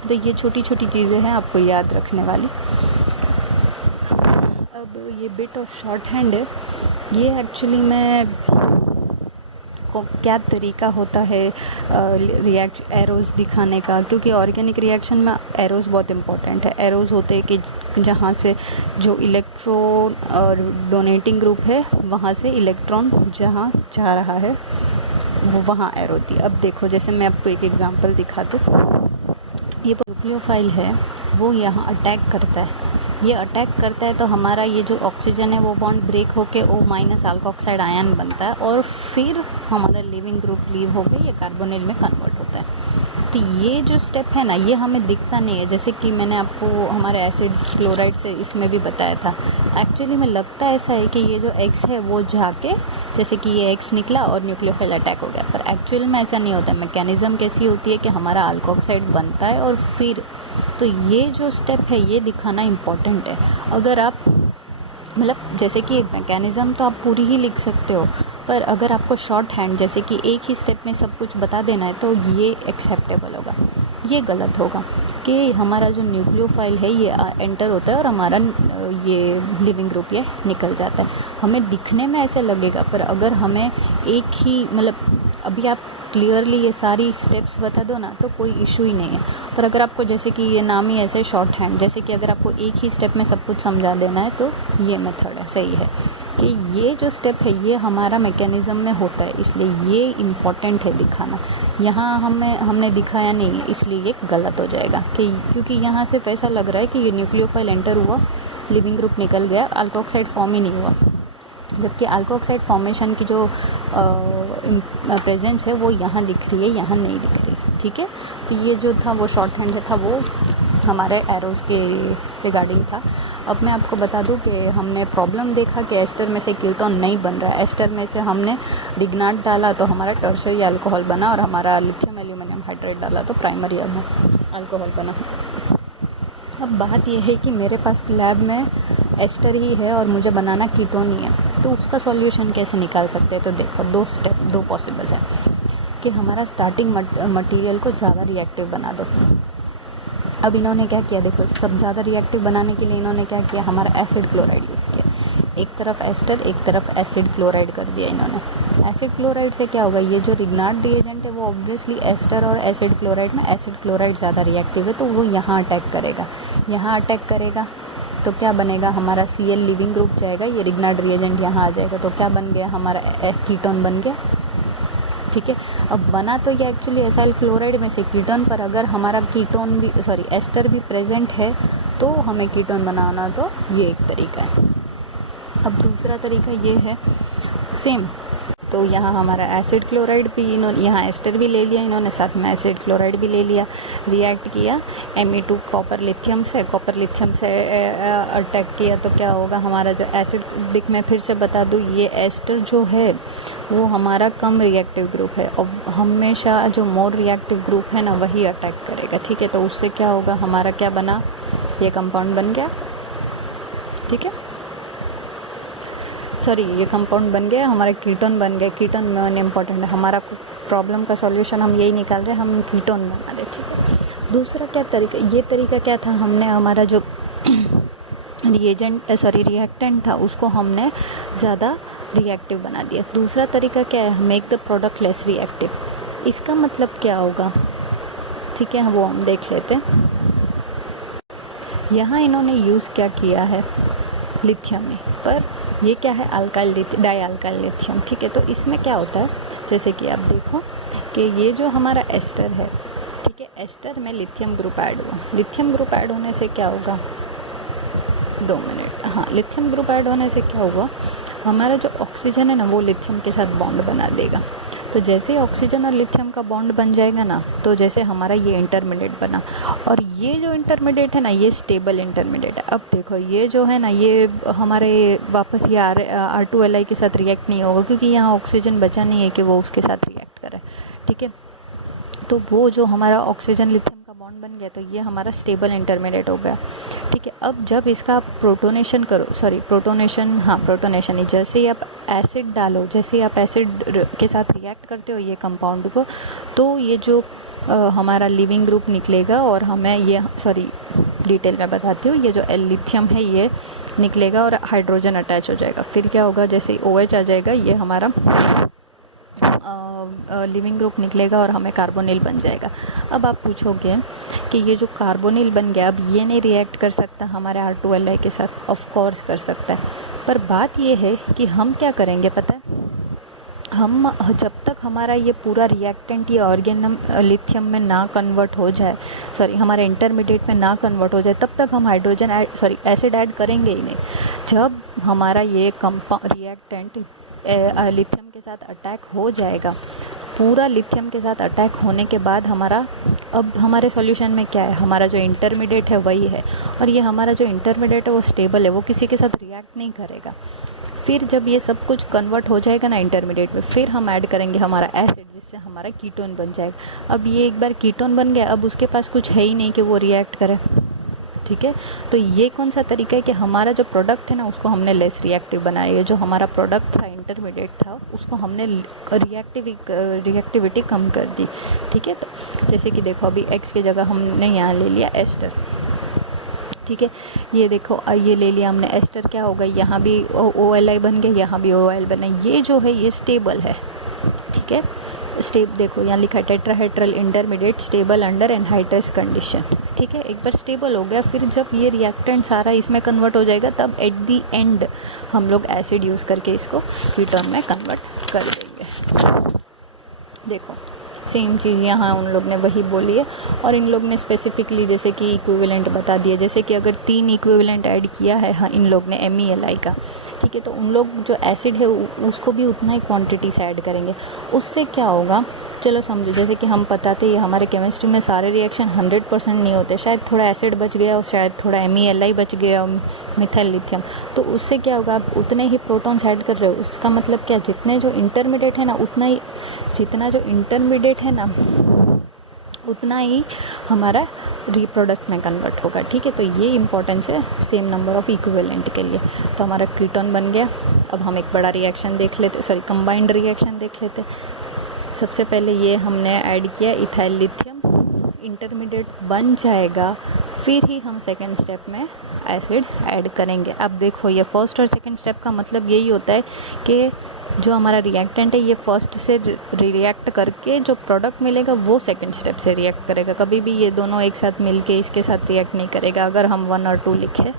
तो ये छोटी छोटी चीज़ें हैं आपको याद रखने वाली। अब ये बिट ऑफ शॉर्ट हैंड है, ये एक्चुअली मैं क्या तरीका होता है रिएक्ट एरोज़ दिखाने का, क्योंकि ऑर्गेनिक रिएक्शन में एरोज़ बहुत इम्पोर्टेंट है। एरोज़ होते हैं कि जहाँ से जो इलेक्ट्रॉन और डोनेटिंग ग्रुप है वहाँ से इलेक्ट्रॉन जहाँ जा रहा है वो वहाँ एरो होती है। अब देखो, जैसे मैं आपको एक एग्जांपल दिखा दूँ, ये न्यूक्लियोफाइल है वो यहाँ अटैक करता है, ये अटैक करता है तो हमारा ये जो ऑक्सीजन है वो बॉन्ड ब्रेक होके O माइनस अल्कोक्साइड आयन बनता है और फिर हमारा लिविंग ग्रुप लीव होकर ये कार्बोनिल में कन्वर्ट होता है। तो ये जो स्टेप है ना, ये हमें दिखता नहीं है, जैसे कि मैंने आपको हमारे एसिड्स क्लोराइड से इसमें भी बताया था। एक्चुअली में लगता ऐसा है कि ये जो X है वो जाके जैसे कि ये X निकला और न्यूक्लियोफाइल अटैक हो गया, पर एक्चुअल में ऐसा नहीं होता। मैकेनिज़्म कैसी होती है कि हमारा अल्कोक्साइड बनता है और फिर, तो ये जो स्टेप है ये दिखाना इम्पॉर्टेंट है। अगर आप मतलब जैसे कि मैकेनिज़्म तो आप पूरी ही लिख सकते हो, पर अगर आपको शॉर्ट हैंड जैसे कि एक ही स्टेप में सब कुछ बता देना है तो ये एक्सेप्टेबल होगा। ये गलत होगा कि हमारा जो न्यूक्लियोफाइल है ये एंटर होता है और हमारा ये लिविंग ग्रुप ये निकल जाता है। हमें दिखने में ऐसे लगेगा, पर अगर हमें एक ही मतलब अभी आप क्लियरली ये सारी स्टेप्स बता दो ना तो कोई इशू ही नहीं है। पर अगर आपको जैसे कि ये नाम ही ऐसे शॉर्ट हैंड, जैसे कि अगर आपको एक ही स्टेप में सब कुछ समझा देना है तो ये मेथड है, सही है कि ये जो स्टेप है ये हमारा मैकेनिज़्म में होता है, इसलिए ये इम्पॉर्टेंट है दिखाना। यहाँ हमने दिखाया नहीं है इसलिए ये गलत हो जाएगा कि क्योंकि यहाँ सिर्फ ऐसा लग रहा है कि ये न्यूक्लियोफाइल एंटर हुआ, लिविंग ग्रुप निकल गया, अल्कोक्साइड फॉर्म ही नहीं हुआ, जबकि अल्कोक्साइड फॉर्मेशन की जो प्रेजेंस है वो यहाँ दिख रही है, यहाँ नहीं दिख रही। ठीक है, कि ये जो था वो शॉर्ट हैंड था, वो हमारे एरोज़ के रिगार्डिंग था। अब मैं आपको बता दूं कि हमने प्रॉब्लम देखा कि एस्टर में से कीटोन नहीं बन रहा है। एस्टर में से हमने रिग्नाट डाला तो हमारा टर्शरी अल्कोहल बना, और हमारा लिथियम एल्यूमिनियम हाइड्रेट डाला तो प्राइमरी अल्कोहल बना। अब बात यह है कि मेरे पास लैब में एस्टर ही है और मुझे बनाना कीटोन ही है, तो उसका सॉल्यूशन कैसे निकाल सकते हैं? तो देखो, दो पॉसिबल है कि हमारा स्टार्टिंग मटेरियल को ज़्यादा रिएक्टिव बना दो। अब इन्होंने क्या किया, देखो, सब ज़्यादा रिएक्टिव बनाने के लिए इन्होंने क्या किया, हमारा एसिड क्लोराइड यूज़ किया। एक तरफ एस्टर, एक तरफ एसिड क्लोराइड कर दिया इन्होंने। एसिड क्लोराइड से क्या होगा, ये जो रिग्नाट रिएजेंट है वो ऑब्वियसली एस्टर और एसिड क्लोराइड में एसिड क्लोराइड ज़्यादा रिएक्टिव है, तो वो यहाँ अटैक करेगा। यहाँ अटैक करेगा तो क्या बनेगा, हमारा Cl लिविंग ग्रुप जाएगा, ये रिग्नाट रिएजेंट यहाँ आ जाएगा, तो क्या बन गया, हमारा कीटोन बन गया। ठीक है, अब बना तो ये एक्चुअली एसाइल क्लोराइड में से कीटोन, पर अगर हमारा कीटोन भी एस्टर भी प्रेजेंट है तो हमें कीटोन बनाना, तो ये एक तरीका है। अब दूसरा तरीका ये है सेम, तो यहाँ हमारा एसिड क्लोराइड भी इन्होंने, यहाँ एस्टर भी ले लिया इन्होंने, साथ में एसिड क्लोराइड भी ले लिया, रिएक्ट किया Me2 कॉपर लिथियम से अटैक किया, तो क्या होगा, हमारा जो एसिड, दिख मैं फिर से बता दूँ, ये एस्टर जो है वो हमारा कम रिएक्टिव ग्रुप है और हमेशा जो मोर रिएक्टिव ग्रुप है ना वही अटैक करेगा। ठीक है, तो उससे क्या होगा, हमारा क्या बना, ये कंपाउंड बन गया। ठीक है, सॉरी, ये कंपाउंड बन गया, हमारा कीटोन बन गया। कीटोन में इम्पॉर्टेंट है, हमारा प्रॉब्लम का सॉल्यूशन हम यही निकाल रहे हैं, हम कीटोन बना रहे। ठीक है, दूसरा क्या तरीका, ये तरीका क्या था, हमने हमारा जो रिएक्टेंट था उसको हमने ज़्यादा रिएक्टिव बना दिया। दूसरा तरीका क्या है, make the product less reactive. इसका मतलब क्या होगा, ठीक है, वो हम देख लेते हैं। यहाँ इन्होंने यूज़ क्या किया है, लिथियम में, पर ये क्या है, डाई अल्काइल लिथियम। ठीक है, तो इसमें क्या होता है, जैसे कि आप देखो कि ये जो हमारा एस्टर है, ठीक है, एस्टर में लिथियम ग्रुप ऐड हुआ। लिथियम ग्रुप ऐड होने से क्या होगा, 2 मिनट, हाँ, लिथियम ग्रुप ऐड होने से क्या होगा, हमारा जो ऑक्सीजन है ना वो लिथियम के साथ बॉन्ड बना देगा। तो जैसे ऑक्सीजन और लिथियम का बॉन्ड बन जाएगा ना, तो जैसे हमारा ये इंटरमीडिएट बना, और ये जो इंटरमीडिएट है ना ये स्टेबल इंटरमीडिएट है। अब देखो, ये जो है ना ये हमारे वापस ये R2Li के साथ रिएक्ट नहीं होगा, क्योंकि यहाँ ऑक्सीजन बचा नहीं है कि वो उसके साथ रिएक्ट करे। ठीक है, तो वो जो हमारा ऑक्सीजन लिथियम का बॉन्ड बन गया, तो ये हमारा स्टेबल इंटरमीडिएट हो गया। ठीक है, अब जब इसका प्रोटोनेशन प्रोटोनेशन ही, जैसे ही आप एसिड डालो, जैसे ही आप एसिड के साथ रिएक्ट करते हो ये कंपाउंड को, तो ये जो हमारा लिविंग ग्रुप निकलेगा, और हमें ये डिटेल में बताती हूँ, ये जो लिथियम है ये निकलेगा और हाइड्रोजन अटैच हो जाएगा। फिर क्या होगा, जैसे OH आ जाएगा, ये हमारा लिविंग ग्रुप निकलेगा और हमें कार्बोनिल बन जाएगा। अब आप पूछोगे कि ये जो कार्बोनिल बन गया, अब ये नहीं रिएक्ट कर सकता हमारे R2Li के साथ? ऑफ कोर्स कर सकता है, पर बात ये है कि हम क्या करेंगे पता है, हम जब तक हमारा ये पूरा रिएक्टेंट ये ऑर्गेनम लिथियम में ना कन्वर्ट हो जाए, सॉरी हमारे इंटरमीडिएट में ना कन्वर्ट हो जाए, तब तक हम हाइड्रोजन एसिड ऐड करेंगे ही नहीं। जब हमारा ये रिएक्टेंट लिथियम के साथ अटैक हो जाएगा, पूरा लिथियम के साथ अटैक होने के बाद अब हमारे सॉल्यूशन में क्या है, हमारा जो इंटरमीडिएट है वही है, और ये हमारा जो इंटरमीडिएट है वो स्टेबल है, वो किसी के साथ रिएक्ट नहीं करेगा। फिर जब ये सब कुछ कन्वर्ट हो जाएगा ना इंटरमीडिएट में, फिर हम ऐड करेंगे हमारा एसिड, जिससे हमारा कीटोन बन जाएगा। अब ये एक बार कीटोन बन गया, अब उसके पास कुछ है ही नहीं कि वो रिएक्ट करे, ठीक है। तो ये कौन सा तरीका है कि हमारा जो प्रोडक्ट है ना उसको हमने लेस रिएक्टिव बनाया है, जो हमारा प्रोडक्ट था इंटरमीडिएट था उसको हमने रिएक्टिविटी कम कर दी, ठीक है। तो जैसे कि देखो अभी X की जगह हमने यहाँ ले लिया एस्टर, ठीक है। ये देखो ये ले लिया हमने एस्टर, क्या होगा, यहाँ भी OLI बन गया, यहाँ भी OL बना। ये जो है ये स्टेबल है, ठीक है। देखो यहाँ लिखा है tetrahedral intermediate stable under anhydrous condition, ठीक है। एक बार स्टेबल हो गया, फिर जब ये रिएक्टेंट सारा इसमें कन्वर्ट हो जाएगा, तब एट दी एंड हम लोग एसिड यूज़ करके इसको कीटोन में कन्वर्ट कर देंगे। देखो सेम चीज़ यहाँ उन लोग ने वही बोली है, और इन लोग ने स्पेसिफिकली जैसे कि इक्विवेलेंट बता दिया, जैसे कि अगर 3 इक्विवेलेंट ऐड किया है हाँ इन लोग ने MELI का, ठीक है, तो उन लोग जो एसिड है उसको भी उतना ही क्वांटिटी से ऐड करेंगे। उससे क्या होगा, चलो समझो, जैसे कि हम बताते हैं हमारे केमिस्ट्री में सारे रिएक्शन 100% नहीं होते, शायद थोड़ा एसिड बच गया और शायद थोड़ा MELI बच गया, मिथाइल लिथियम, तो उससे क्या होगा, आप उतने ही प्रोटॉन्स ऐड कर रहे हो। उसका मतलब क्या, जितने जो इंटरमीडिएट है ना जितना जो इंटरमीडिएट है ना उतना ही हमारा रिप्रोडक्ट में कन्वर्ट होगा, ठीक है। तो ये इंपॉर्टेंस है सेम नंबर ऑफ इक्विवेलेंट के लिए। तो हमारा कीटोन बन गया। अब हम एक बड़ा रिएक्शन देख लेते, सॉरी कंबाइंड रिएक्शन देख लेते। सबसे पहले ये हमने ऐड किया इथाइल लिथियम, इंटरमीडिएट बन जाएगा, फिर ही हम सेकेंड स्टेप में एसिड ऐड करेंगे। अब देखो ये फर्स्ट और सेकेंड स्टेप का मतलब यही होता है कि जो हमारा रिएक्टेंट है ये फर्स्ट से रिएक्ट करके जो प्रोडक्ट मिलेगा वो सेकंड स्टेप से रिएक्ट करेगा। कभी भी ये दोनों एक साथ मिलके इसके साथ रिएक्ट नहीं करेगा, अगर हम 1 और 2 लिखे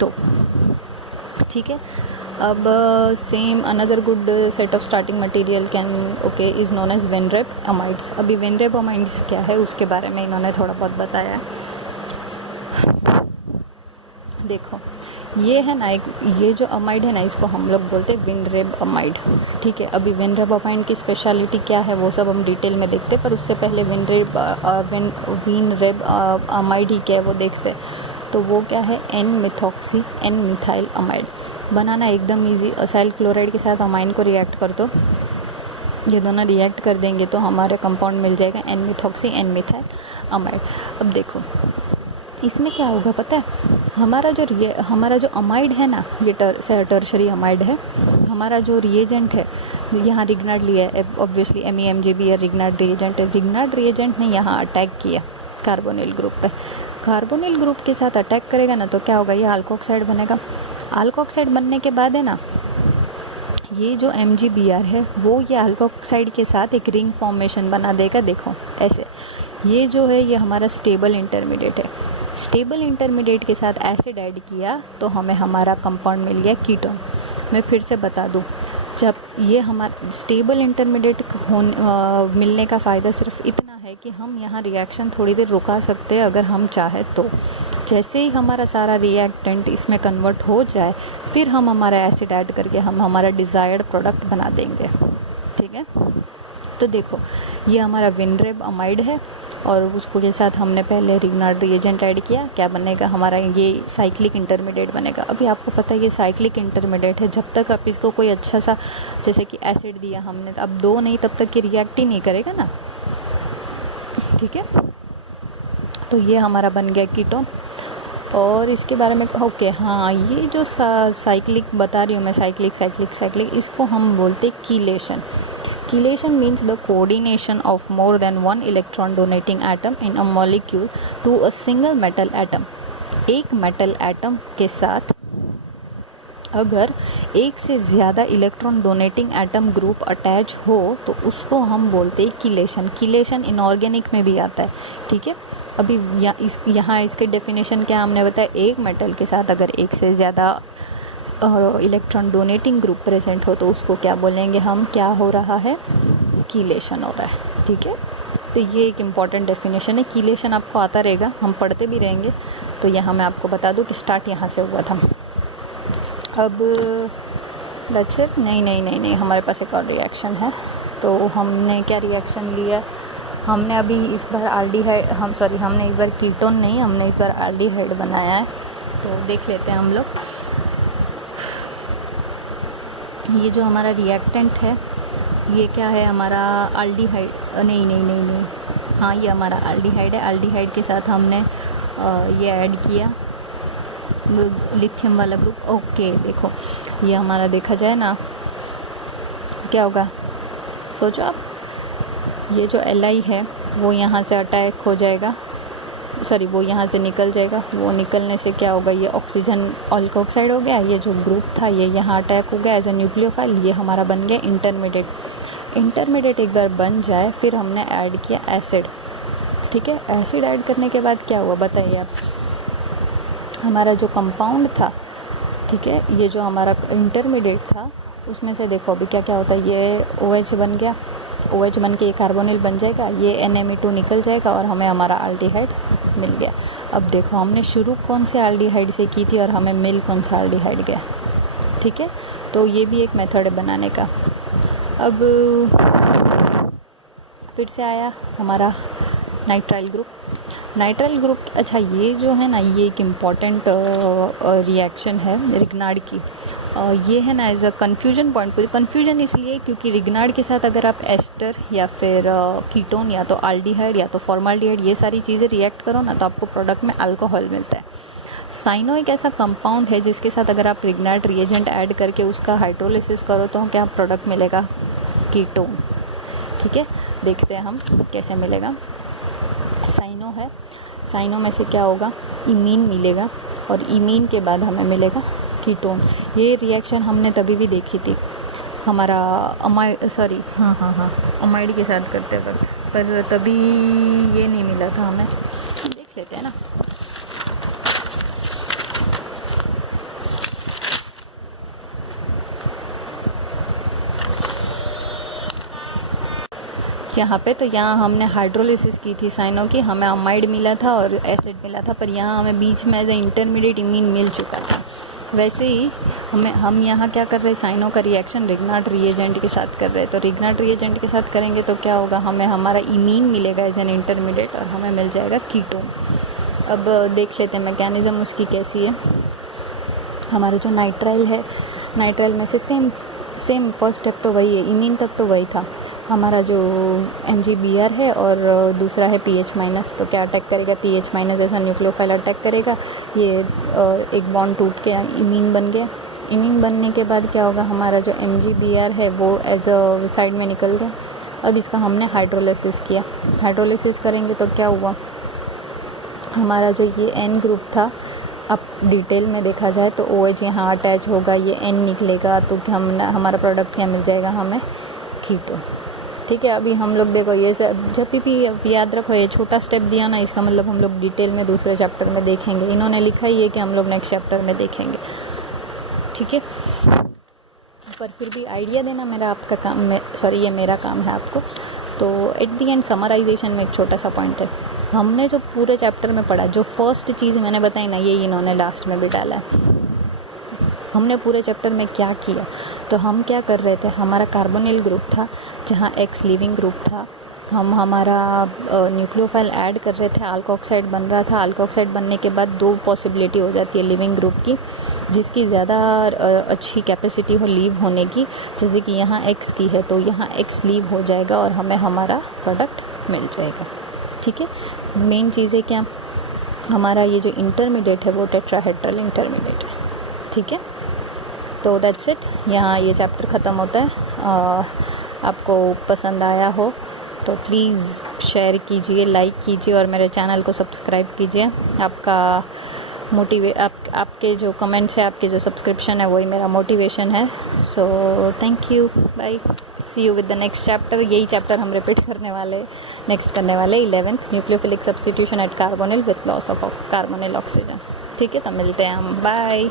तो, ठीक है। अब same another good set of starting material is known as Weinreb amides. अभी विनरेब अमाइड्स क्या है उसके बारे में इन्होंने थोड़ा बहुत बताया है। देखो ये है ना ये जो अमाइड है ना इसको हम लोग बोलते हैं विनरेब अमाइड, ठीक है। अभी विनरेब अमाइड की स्पेशलिटी क्या है वो सब हम डिटेल में देखते हैं, पर उससे पहले विनरेब अमाइड ही क्या है वो देखते हैं। तो वो क्या है, N-मिथॉक्सी N-मिथाइल अमाइड बनाना एकदम ईजी। असाइल क्लोराइड के साथ अमाइन को रिएक्ट कर दो, ये दोनों रिएक्ट कर देंगे तो हमारे कंपाउंड मिल जाएगा N-मिथॉक्सी N-मिथाइल अमाइड। अब देखो इसमें क्या होगा पता है, हमारा जो अमाइड है ना ये टर्शरी अमाइड है, हमारा जो रिएजेंट है यहाँ रिग्नार्ड लिया है, ऑब्वियसली MEMGB या रिग्नार्ड रिएजेंट है। रिग्नार्ड रिएजेंट ने यहाँ अटैक किया कार्बोनिल ग्रुप पे, कार्बोनिल ग्रुप के साथ अटैक करेगा ना तो क्या होगा, ये अल्कोक्साइड बनेगा। अल्कोक्साइड बनने के बाद है ना ये जो MgBr है वो ये अल्कोक्साइड के साथ एक रिंग फॉर्मेशन बना देगा। देखो ऐसे, ये जो है ये हमारा स्टेबल इंटरमीडिएट है, स्टेबल इंटरमीडिएट के साथ एसिड ऐड किया तो हमें हमारा कंपाउंड मिल गया कीटोन। मैं फिर से बता दूं, जब ये हमारा स्टेबल इंटरमीडिएट मिलने का फ़ायदा सिर्फ इतना है कि हम यहाँ रिएक्शन थोड़ी देर रुका सकते हैं अगर हम चाहे तो। जैसे ही हमारा सारा रिएक्टेंट इसमें कन्वर्ट हो जाए फिर हम हमारा एसिड ऐड करके हम हमारा डिज़ायर्ड प्रोडक्ट बना देंगे, ठीक है। तो देखो ये हमारा विनरेब अमाइड है और उसको के साथ हमने पहले रिग्नार्ड रिएजेंट ऐड किया, क्या बनेगा हमारा ये साइक्लिक इंटरमीडिएट बनेगा। अभी आपको पता है ये साइक्लिक इंटरमीडिएट है, जब तक आप इसको कोई अच्छा सा जैसे कि एसिड दिया हमने, अब 2 नहीं तब तक ये रिएक्ट ही नहीं करेगा ना, ठीक है। तो ये हमारा बन गया कीटोन। और इसके बारे में ओके हाँ, ये जो साइक्लिक बता रही हूँ मैं, साइक्लिक इसको हम बोलते chelation. Chelation means the coordination of more than one electron donating atom in a molecule to a single metal atom। एक मेटल एटम के साथ अगर एक से ज़्यादा electron donating atom group attach हो तो उसको हम बोलते हैं कीलेशन। कीलेशन इनऑर्गेनिक में भी आता है, ठीक है। अभी यहाँ इसके डेफिनेशन क्या हमने बताया, एक मेटल के साथ अगर एक से ज़्यादा इलेक्ट्रॉन डोनेटिंग ग्रुप प्रेजेंट हो तो उसको क्या बोलेंगे हम, क्या हो रहा है, कीलेशन हो रहा है, ठीक है। तो ये एक इम्पॉर्टेंट डेफिनेशन है। कीलेशन आपको आता रहेगा, हम पढ़ते भी रहेंगे। तो यहाँ मैं आपको बता दूँ कि स्टार्ट यहाँ से हुआ था। अब दैट्स इट। नहीं, हमारे पास एक और रिएक्शन है। तो हमने क्या रिएक्शन लिया, हमने अभी इस बार आल्डिहाइड, हमने इस बार कीटोन नहीं, हमने इस बार आल्डिहाइड बनाया है। तो देख लेते हैं हम लोग। ये जो हमारा रिएक्टेंट है ये क्या है, हमारा आल्डिहाइड, नहीं, हाँ ये हमारा आल्डिहाइड है। आल्डिहाइड के साथ हमने ये ऐड किया लिथियम वाला ग्रुप। ओके, देखो ये हमारा देखा जाए ना क्या होगा, सोचो आप, ये जो Li है वो यहाँ से अटैक हो जाएगा, वो यहाँ से निकल जाएगा। वो निकलने से क्या होगा, ये ऑक्सीजन अल्कोक्साइड हो गया। ये जो ग्रुप था ये यहाँ अटैक हो गया एज ए न्यूक्लियोफाइल। ये हमारा बन गया इंटरमीडिएट। एक बार बन जाए फिर हमने ऐड किया एसिड, ठीक है। एसिड ऐड करने के बाद क्या हुआ बताइए आप, हमारा जो कंपाउंड था, ठीक है, ये जो हमारा इंटरमीडिएट था उसमें से देखो अभी क्या क्या होता है, ये OH बन गया। OH बन के ये कार्बोनिल बन जाएगा, ये NMe2 निकल जाएगा और हमें हमारा आल्डिहाइड मिल गया। अब देखो हमने शुरू कौन से आल्डिहाइड से की थी और हमें मिल कौन सा आल्डिहाइड गया, ठीक है। तो ये भी एक मेथड है बनाने का। अब फिर से आया हमारा नाइट्राइल ग्रुप। अच्छा, ये जो है ना ये एक इम्पॉर्टेंट रिएक्शन है रिग्नार्ड की। ये है ना as a confusion point. Confusion इसलिए क्योंकि रिग्नार्ड के साथ अगर आप एस्टर या फिर कीटोन या तो आल्डिहाइड या तो फॉर्माल्डिहाइड ये सारी चीज़ें रिएक्ट करो ना तो आपको प्रोडक्ट में अल्कोहल मिलता है। साइनो एक ऐसा कंपाउंड है जिसके साथ अगर आप रिग्नार्ड रिएजेंट ऐड करके उसका हाइड्रोलिसिस करो तो क्या प्रोडक्ट मिलेगा, कीटोन, ठीक है। देखते हैं हम कैसे मिलेगा। साइनो है, साइनो में से क्या होगा, इमीन मिलेगा और इमीन के बाद हमें मिलेगा कीटोन। ये रिएक्शन हमने तभी भी देखी थी हमारा अमाइड के साथ करते वक्त, पर तभी ये नहीं मिला था हमें। देख लेते हैं ना। यहाँ पे तो यहाँ हमने हाइड्रोलिसिस की थी साइनो की, हमें अमाइड मिला था और एसिड मिला था, पर यहाँ हमें बीच में एज ए इंटरमीडिएट इमीन मिल चुका था। वैसे ही हम यहाँ क्या कर रहे हैं, साइनो का रिएक्शन रिग्नार्ड रिएजेंट के साथ कर रहे हैं। तो रिग्नार्ड रिएजेंट के साथ करेंगे तो क्या होगा, हमें हमारा इमीन मिलेगा एज एन इंटरमीडिएट और हमें मिल जाएगा कीटोन। अब देख लेते हैं मैकेनिज़्म उसकी कैसी है। हमारा जो नाइट्राइल है, नाइट्राइल में से सेम फर्स्ट स्टेप तो वही है, इमीन तक तो वही था। हमारा जो MgBr है और दूसरा है PH-, तो क्या अटैक करेगा, PH- ऐसा न्यूक्लियोफाइल अटैक करेगा। ये एक बॉन्ड टूट के इमीन बन गया। इमीन बनने के बाद क्या होगा, हमारा जो MgBr है वो एज अ साइड में निकल गया। अब इसका हमने हाइड्रोलिसिस किया। हाइड्रोलिसिस करेंगे तो क्या हुआ, हमारा जो ये N ग्रुप था, अब डिटेल में देखा जाए तो OH यहाँ अटैच होगा, ये N निकलेगा, तो हमारा प्रोडक्ट क्या मिल जाएगा हमें, कीटोन, ठीक है। अभी हम लोग देखो ये सब जब भी याद रखो, ये छोटा स्टेप दिया ना, इसका मतलब हम लोग डिटेल में दूसरे चैप्टर में देखेंगे। इन्होंने लिखा ही है कि हम लोग नेक्स्ट चैप्टर में देखेंगे, ठीक है। पर फिर भी आइडिया देना मेरा आपका काम, ये मेरा काम है आपको। तो एट दी एंड समराइजेशन में एक छोटा सा पॉइंट है, हमने जो पूरे चैप्टर में पढ़ा, जो फर्स्ट चीज़ मैंने बताई ना, ये इन्होंने लास्ट में भी डाला है। हमने पूरे चैप्टर में क्या किया, तो हम क्या कर रहे थे, हमारा कार्बोनिल ग्रुप था जहाँ X लिविंग ग्रुप था, हम हमारा न्यूक्लियोफाइल ऐड कर रहे थे, अल्कोक्साइड बन रहा था। अल्कोक्साइड बनने के बाद दो पॉसिबिलिटी हो जाती है लिविंग ग्रुप की, जिसकी ज़्यादा अच्छी कैपेसिटी हो लीव होने की, जैसे कि यहाँ X की है, तो यहाँ X लीव हो जाएगा और हमें हमारा प्रोडक्ट मिल जाएगा, ठीक है। मेन चीज़ें क्या, हमारा ये जो इंटरमीडिएट है वो टेट्राहेड्रल इंटरमीडिएट है, ठीक है। तो दैट्स इट, यहाँ ये चैप्टर ख़त्म होता है। आपको पसंद आया हो तो प्लीज़ शेयर कीजिए, लाइक कीजिए और मेरे चैनल को सब्सक्राइब कीजिए। आपका आपके जो कमेंट्स है, आपके जो सब्सक्रिप्शन है, वही मेरा मोटिवेशन है। So thank you, bye, see you with the next chapter. यही चैप्टर हम रिपीट करने वाले, नेक्स्ट करने वाले 11th, nucleophilic substitution at carbonyl with loss of carbonyl oxygen. ठीक है, तो मिलते हैं हम, बाय।